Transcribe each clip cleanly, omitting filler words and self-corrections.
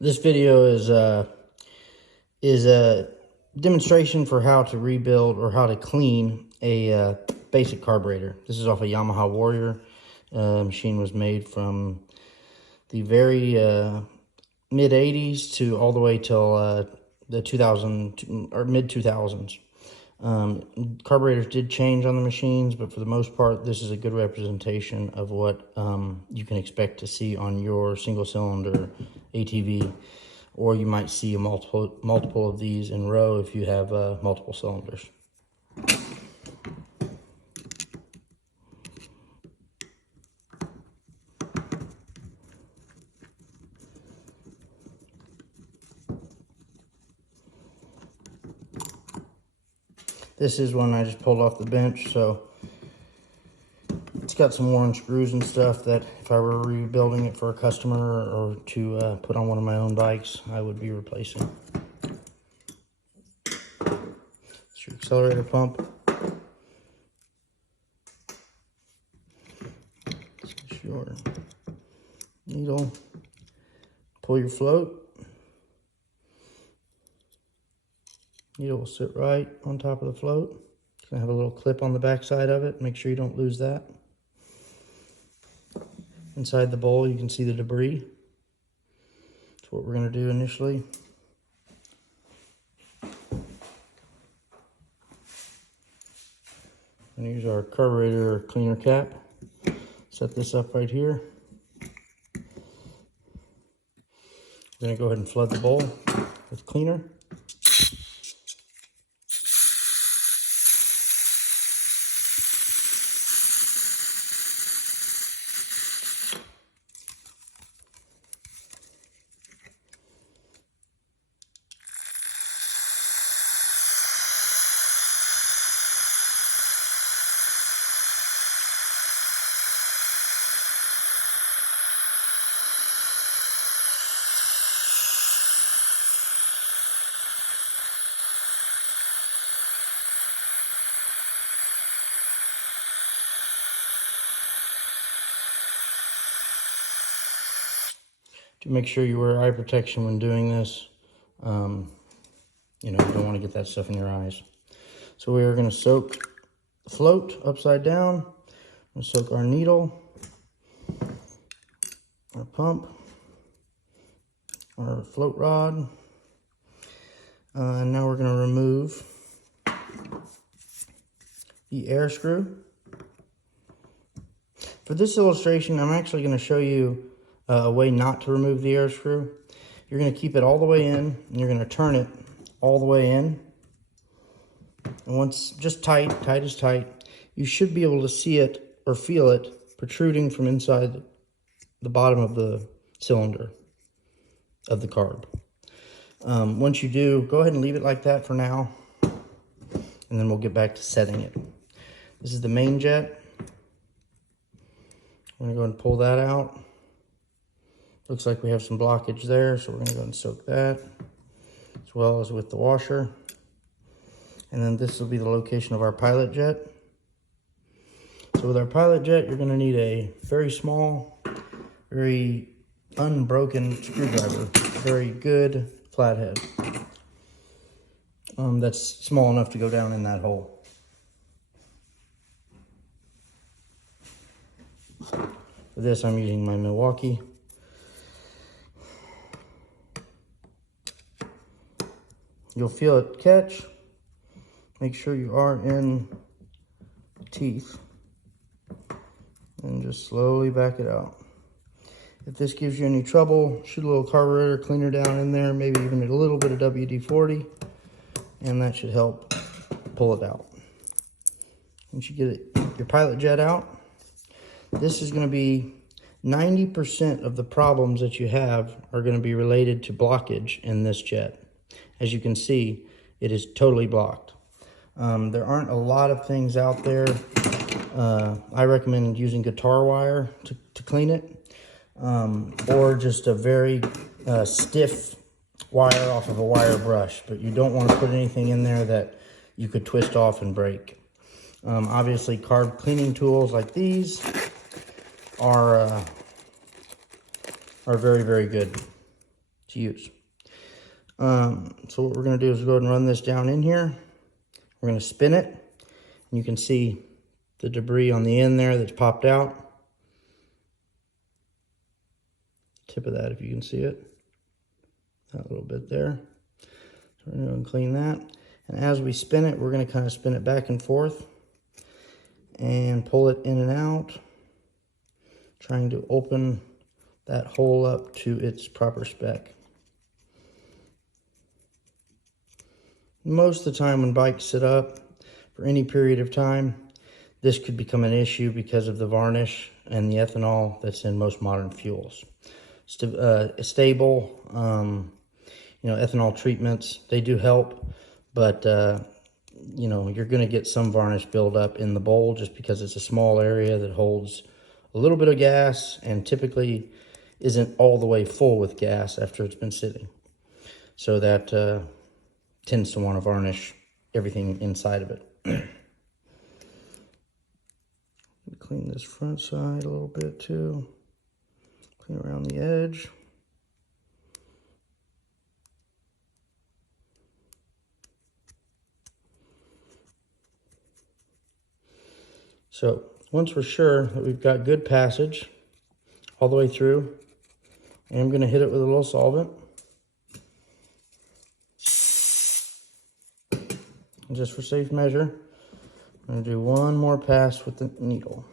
This video is a demonstration for how to rebuild or how to clean a basic carburetor. This is off a Yamaha Warrior. Machine was made from the very mid 80s to all the way till the 2000 or mid 2000s. Carburetors did change on the machines, but for the most part, this is a good representation of what you can expect to see on your single cylinder ATV, or you might see a multiple of these in row if you have multiple cylinders. This is one I just pulled off the bench, so it's got some worn screws and stuff that if I were rebuilding it for a customer or to put on one of my own bikes, I would be replacing. It's your accelerator pump. This is your needle. Pull your float. Needle will sit right on top of the float. It's gonna have a little clip on the back side of it. Make sure you don't lose that. Inside the bowl, you can see the debris. That's what we're gonna do initially. I'm gonna use our carburetor cleaner cap. Set this up right here. We're gonna go ahead and flood the bowl with cleaner. To make sure you wear eye protection when doing this. You know, you don't want to get that stuff in your eyes. So we are going to soak the float upside down. We're going to soak our needle, our pump, our float rod. And now we're going to remove the air screw. For this illustration, I'm actually going to show you a way not to remove the air screw. You're going to keep it all the way in, and you're going to turn it all the way in. And once, just tight as tight, you should be able to see it or feel it protruding from inside the bottom of the cylinder of the carb. Once you do, go ahead and leave it like that for now, and then we'll get back to setting it. This is the main jet. I'm going to go ahead and pull that out. Looks like we have some blockage there, so we're going to go ahead and soak that, as well as with the washer. And then this will be the location of our pilot jet. So with our pilot jet, you're going to need a very small, very unbroken screwdriver, very good flathead. That's small enough to go down in that hole. For this, I'm using my Milwaukee. You'll feel it catch. Make sure you are in the teeth. And just slowly back it out. If this gives you any trouble, shoot a little carburetor cleaner down in there, maybe even a little bit of WD-40, and that should help pull it out. Once you get your pilot jet out, this is going to be 90% of the problems that you have are going to be related to blockage in this jet. As you can see, it is totally blocked. There aren't a lot of things out there. I recommend using guitar wire to clean it, or just a very stiff wire off of a wire brush, but you don't want to put anything in there that you could twist off and break. Obviously, carb cleaning tools like these are very, very good. to use. So what we're going to do is go ahead and run this down in here. We're going to spin it. And you can see the debris on the end there that's popped out. Tip of that, if you can see it. That little bit there. So we're going to clean that. And as we spin it, we're going to kind of spin it back and forth and pull it in and out, trying to open that hole up to its proper spec. Most of the time when bikes sit up for any period of time, this could become an issue because of the varnish and the ethanol that's in most modern fuels. Stable, ethanol treatments, they do help, but you're going to get some varnish buildup in the bowl just because it's a small area that holds a little bit of gas and typically isn't all the way full with gas after it's been sitting. So that tends to want to varnish everything inside of it. Clean this front side a little bit too. Clean around the edge. So once we're sure that we've got good passage all the way through, I'm going to hit it with a little solvent. And just for safe measure, I'm going to do one more pass with the needle.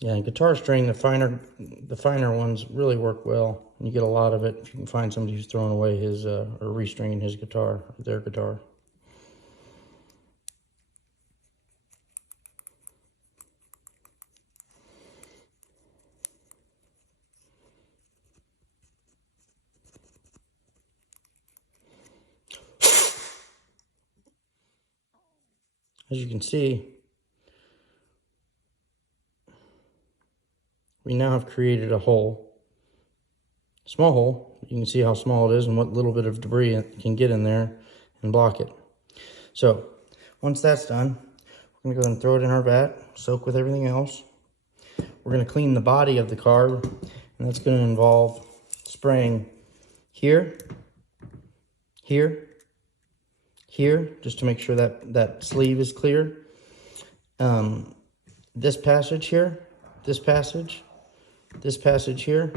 Yeah, in guitar string, the finer ones really work well. And you get a lot of it if you can find somebody who's throwing away his, or restringing his guitar, their guitar. As you can see, we now have created a hole, small hole. You can see how small it is and what little bit of debris it can get in there and block it. So once that's done, we're gonna go ahead and throw it in our vat, soak with everything else. We're gonna clean the body of the carb, and that's gonna involve spraying here, here, here, just to make sure that that sleeve is clear. This passage here, this passage here,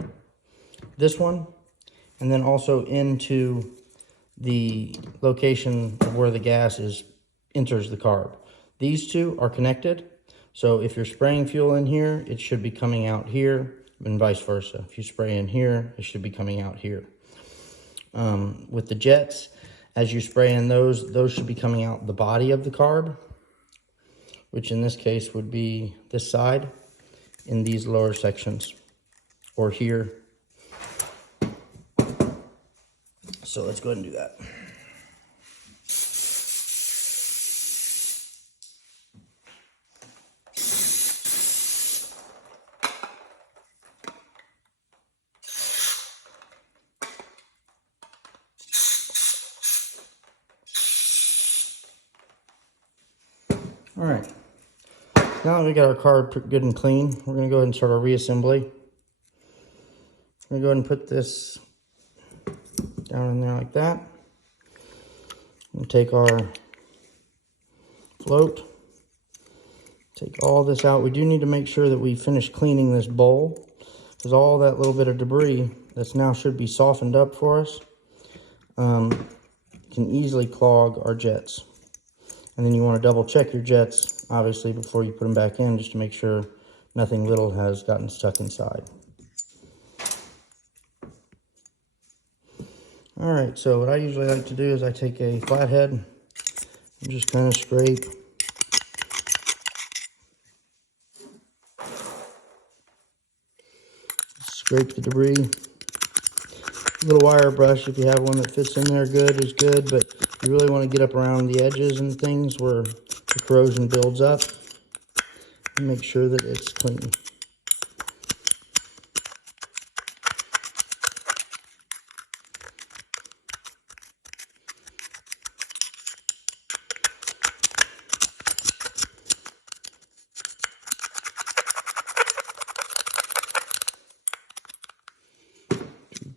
this one, and then also into the location of where the gas enters the carb. These two are connected, so if you're spraying fuel in here, it should be coming out here, and vice versa. If you spray in here, it should be coming out here. With the jets, as you spray in those should be coming out the body of the carb, which in this case would be this side in these lower sections, or here. So let's go ahead and do that. All right, now that we got our carb good and clean, we're gonna go ahead and start our reassembly. I'm gonna go ahead and put this down in there like that. We'll take our float, take all this out. We do need to make sure that we finish cleaning this bowl, because all that little bit of debris that's now should be softened up for us can easily clog our jets. And then you want to double check your jets, obviously, before you put them back in, just to make sure nothing little has gotten stuck inside. All right, so what I usually like to do is I take a flathead and just kind of scrape the debris. A little wire brush, if you have one that fits in there good, is good, but you really want to get up around the edges and things where the corrosion builds up and make sure that it's clean.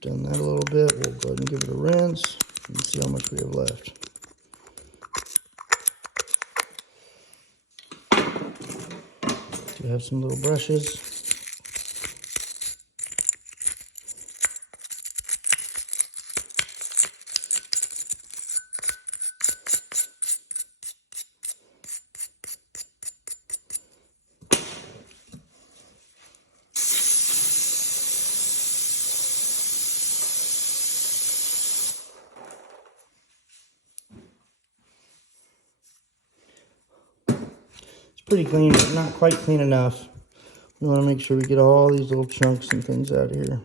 Spin that a little bit. We'll go ahead and give it a rinse and see how much we have left. Do have some little brushes. Pretty clean, but not quite clean enough. We want to make sure we get all these little chunks and things out of here.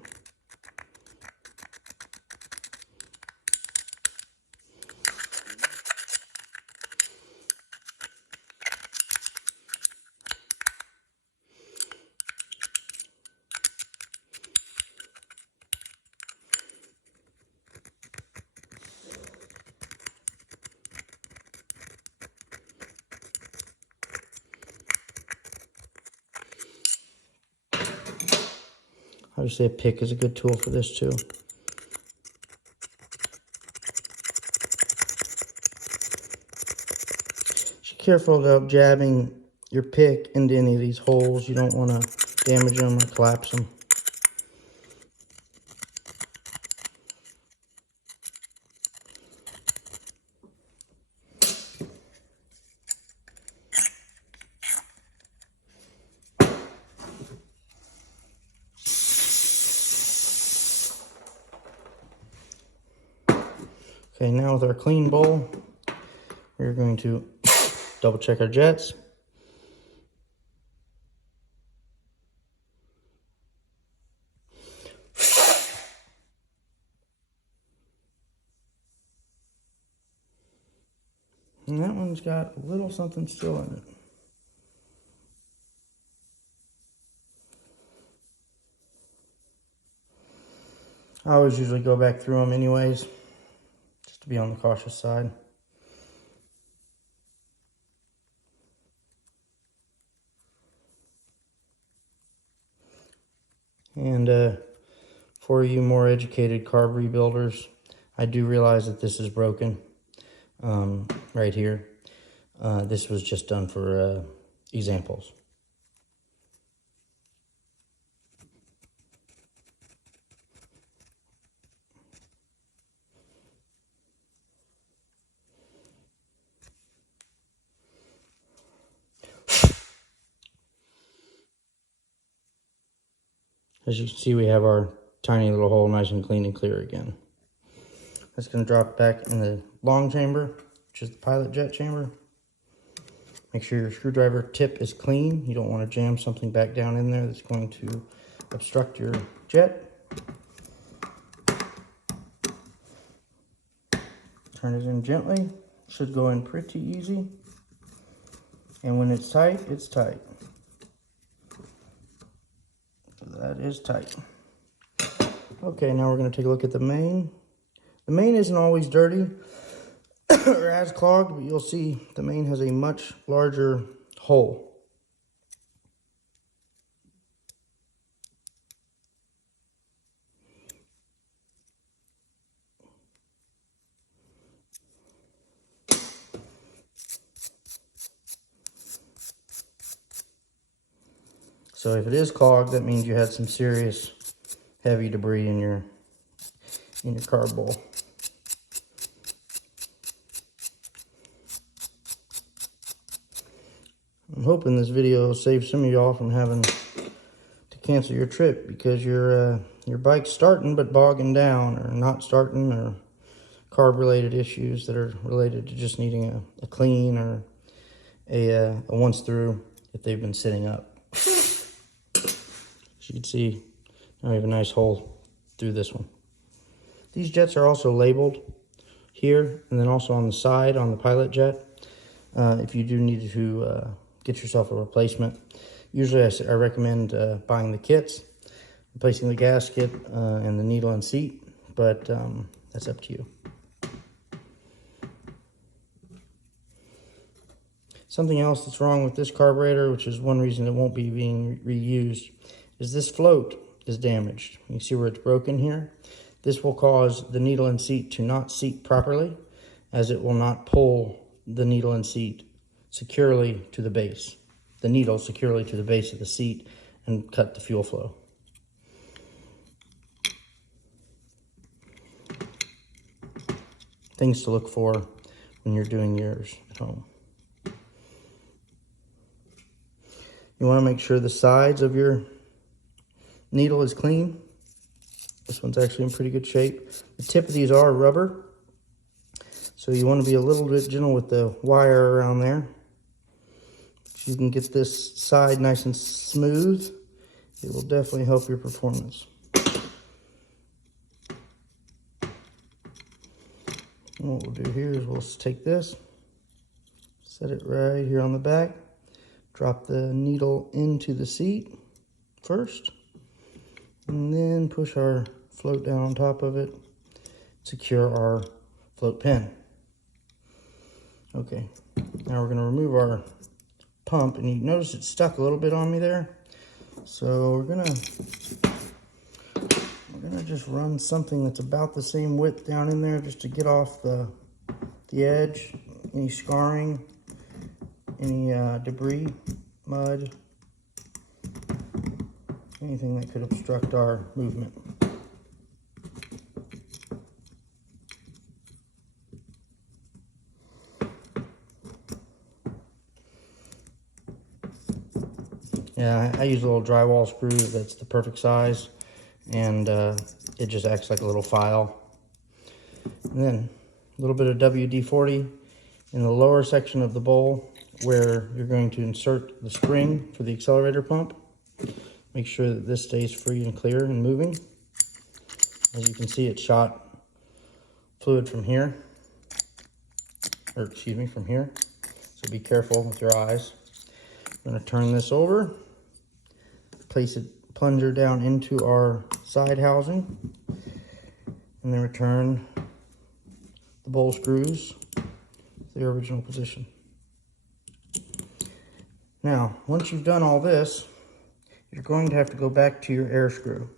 Obviously, a pick is a good tool for this too. Just be careful about jabbing your pick into any of these holes. You don't want to damage them or collapse them. Okay, now with our clean bowl, we're going to double check our jets. And that one's got a little something still in it. I always usually go back through them anyways, just to be on the cautious side. And for you more educated carb rebuilders, I do realize that this is broken right here. This was just done for examples. As you can see, we have our tiny little hole nice and clean and clear again. That's going to drop back in the long chamber, which is the pilot jet chamber. Make sure your screwdriver tip is clean. You don't want to jam something back down in there that's going to obstruct your jet. Turn it in gently. Should go in pretty easy. And when it's tight, it's tight. So that is tight. Okay, now we're going to take a look at the main. The main isn't always dirty or as clogged, but you'll see the main has a much larger hole. So if it is clogged, that means you had some serious heavy debris in your carb bowl. I'm hoping this video will save some of y'all from having to cancel your trip because your bike's starting but bogging down, or not starting, or carb related issues that are related to just needing a clean or a once through if they've been sitting up. As you can see, now we have a nice hole through this one. These jets are also labeled here and then also on the side on the pilot jet. If you do need to get yourself a replacement, usually I recommend buying the kits, replacing the gasket and the needle and seat, but that's up to you. Something else that's wrong with this carburetor, which is one reason it won't be being reused, is this float is damaged. You see where it's broken here? This will cause the needle and seat to not seat properly, as it will not pull the needle and seat securely to the base, the needle securely to the base of the seat, and cut the fuel flow. Things to look for when you're doing yours at home. You want to make sure the sides of your needle is clean. This one's actually in pretty good shape. The tip of these are rubber, so you want to be a little bit gentle with the wire around there. If you can get this side nice and smooth, it will definitely help your performance. And what we'll do here is we'll take this, set it right here on the back, drop the needle into the seat first, and then push our float down on top of it, secure our float pin. Okay, now we're going to remove our pump, and you notice it stuck a little bit on me there. So we're gonna just run something that's about the same width down in there, just to get off the edge, any scarring, any debris, mud, anything that could obstruct our movement. Yeah, I use a little drywall screw that's the perfect size, and it just acts like a little file. And then a little bit of WD-40 in the lower section of the bowl where you're going to insert the spring for the accelerator pump. Make sure that this stays free and clear and moving. As you can see, it shot fluid from here, or excuse me, from here. So be careful with your eyes. I'm going to turn this over, place it plunger down into our side housing, and then return the bowl screws to their original position. Now, once you've done all this, you're going to have to go back to your air screw.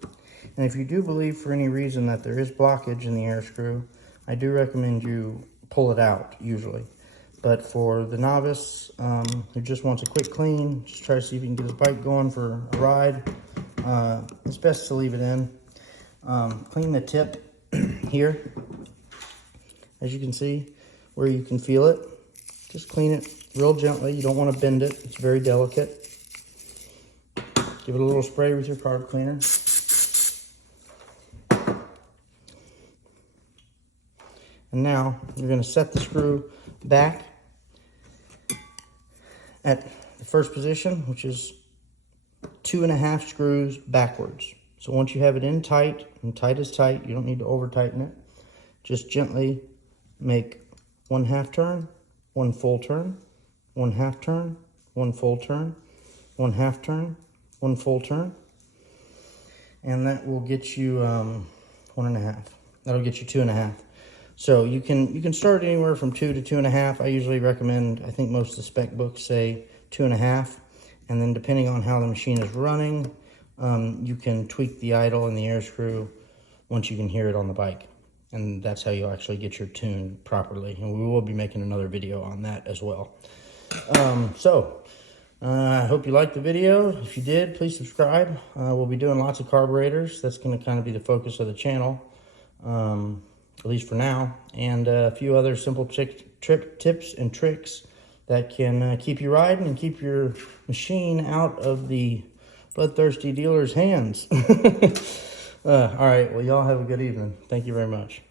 And if you do believe for any reason that there is blockage in the air screw, I do recommend you pull it out usually. But for the novice who just wants a quick clean, just try to see if you can get his bike going for a ride, it's best to leave it in. Clean the tip here, as you can see, where you can feel it. Just clean it real gently. You don't want to bend it. It's very delicate. Give it a little spray with your carb cleaner. And now you're going to set the screw back at the first position, which is 2.5 screws backwards. So once you have it in tight, and tight is tight, you don't need to over tighten it. Just gently make 1/2 turn, 1 full turn, 1/2 turn, 1 full turn, 1/2 turn, 1 full turn, and that will get you 1.5. That'll get you 2.5. So you can start anywhere from 2 to 2.5. I usually recommend, I think most of the spec books say 2.5, and then depending on how the machine is running, you can tweak the idle and the air screw once you can hear it on the bike. And that's how you'll actually get your tune properly. And we will be making another video on that as well. I hope you liked the video. If you did, please subscribe. We'll be doing lots of carburetors. That's going to kind of be the focus of the channel, at least for now. And a few other simple tips and tricks that can keep you riding and keep your machine out of the bloodthirsty dealer's hands. All right, well, y'all have a good evening. Thank you very much.